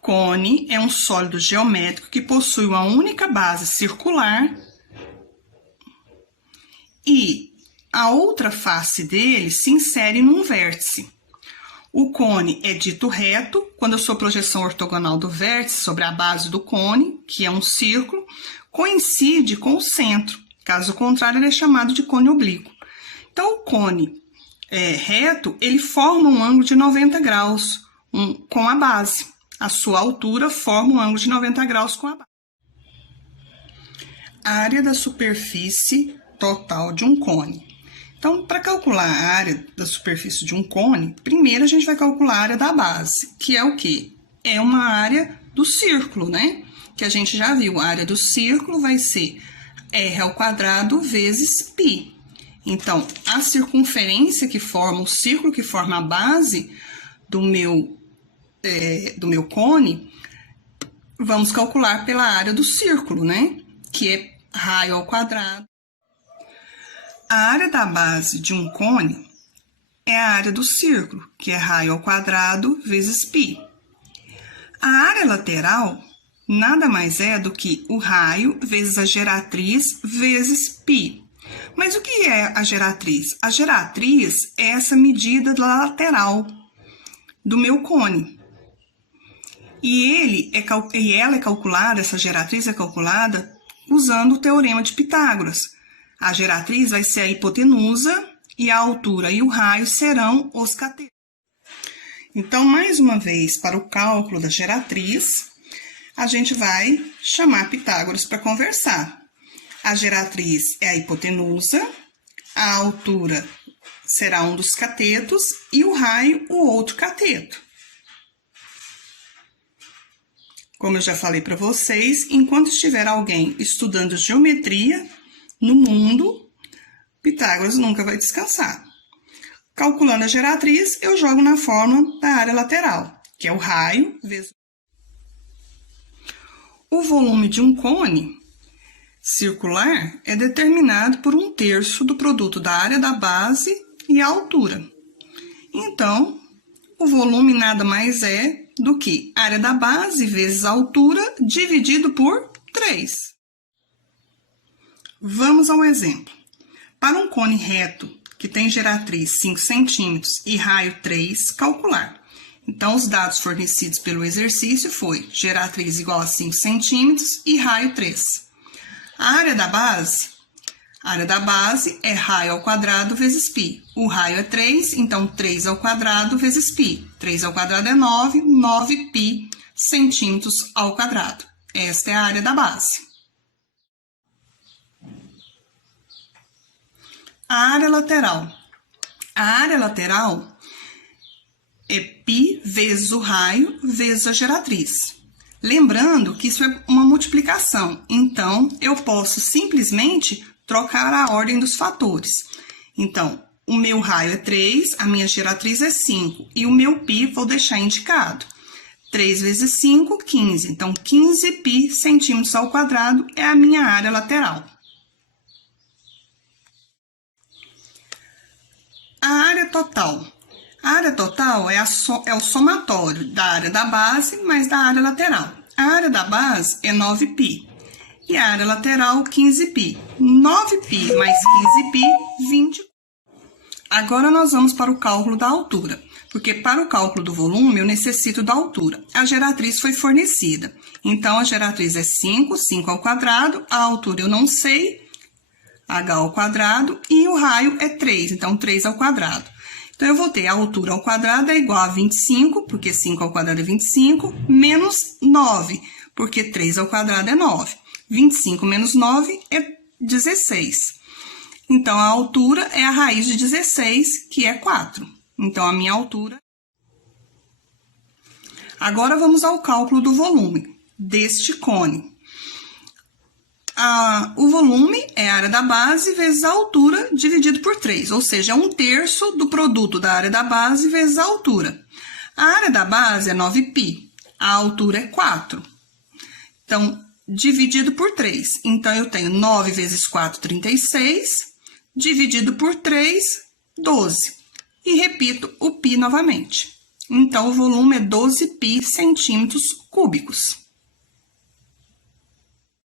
Cone é um sólido geométrico que possui uma única base circular e a outra face dele se insere num vértice. O cone é dito reto quando a sua projeção ortogonal do vértice sobre a base do cone, que é um círculo, coincide com o centro. Caso contrário, ele é chamado de cone oblíquo. Então, o cone reto, ele forma um ângulo de 90 graus com a base. A sua altura forma um ângulo de 90 graus com a base. A área da superfície total de um cone. Então, para calcular a área da superfície de um cone, primeiro a gente vai calcular a área da base, que é o quê? É uma área do círculo, né? Que a gente já viu, a área do círculo vai ser r² vezes π. Então, a circunferência que forma, o círculo que forma a base do meu cone, vamos calcular pela área do círculo, né? Que é raio ao quadrado. A área da base de um cone é a área do círculo, que é raio ao quadrado vezes π. A área lateral nada mais é do que o raio vezes a geratriz vezes π. Mas o que é a geratriz? A geratriz é essa medida da lateral do meu cone. E ela é calculada, essa geratriz é calculada usando o teorema de Pitágoras. A geratriz vai ser a hipotenusa e a altura e o raio serão os catetos. Então, mais uma vez, para o cálculo da geratriz, a gente vai chamar Pitágoras para conversar. A geratriz é a hipotenusa, a altura será um dos catetos e o raio o outro cateto. Como eu já falei para vocês, enquanto estiver alguém estudando geometria no mundo, Pitágoras nunca vai descansar. Calculando a geratriz, eu jogo na fórmula da área lateral, que é o raio vezes o volume de um cone circular é determinado por 1/3 do produto da área da base e a altura. Então, o volume nada mais é do que a área da base vezes a altura dividido por 3. Vamos ao exemplo. Para um cone reto que tem geratriz 5 centímetros e raio 3, calcular. Então, os dados fornecidos pelo exercício foi geratriz igual a 5 centímetros e raio 3. A área da base é raio ao quadrado vezes π. O raio é 3, então 3 ao quadrado vezes π. 3 ao quadrado é 9, 9π centímetros ao quadrado. Esta é a área da base. A área lateral. A área lateral é π vezes o raio vezes a geratriz. Lembrando que isso é uma multiplicação, então eu posso simplesmente trocar a ordem dos fatores. Então, o meu raio é 3, a minha geratriz é 5 e o meu π vou deixar indicado. 3 vezes 5, 15. Então, 15π centímetros ao quadrado é a minha área lateral. A área total. A área total é o somatório da área da base mais da área lateral. A área da base é 9π e a área lateral 15π. 9π mais 15π, 20. Agora nós vamos para o cálculo da altura, porque para o cálculo do volume eu necessito da altura. A geratriz foi fornecida, então a geratriz é 5, 5 ao quadrado, a altura eu não sei, h ao quadrado, e o raio é 3, então 3 ao quadrado. Então, eu vou ter a altura ao quadrado é igual a 25, porque 5 ao quadrado é 25, menos 9, porque 3 ao quadrado é 9. 25 menos 9 é 16. Então, a altura é a raiz de 16, que é 4. Então, a minha altura... Agora, vamos ao cálculo do volume deste cone. O volume é a área da base vezes a altura dividido por 3, ou seja, é 1/3 do produto da área da base vezes a altura. A área da base é 9π, a altura é 4. Então, dividido por 3. Então, eu tenho 9 vezes 4, 36, dividido por 3, 12. E repito o π novamente. Então, o volume é 12π centímetros cúbicos. cúbicos.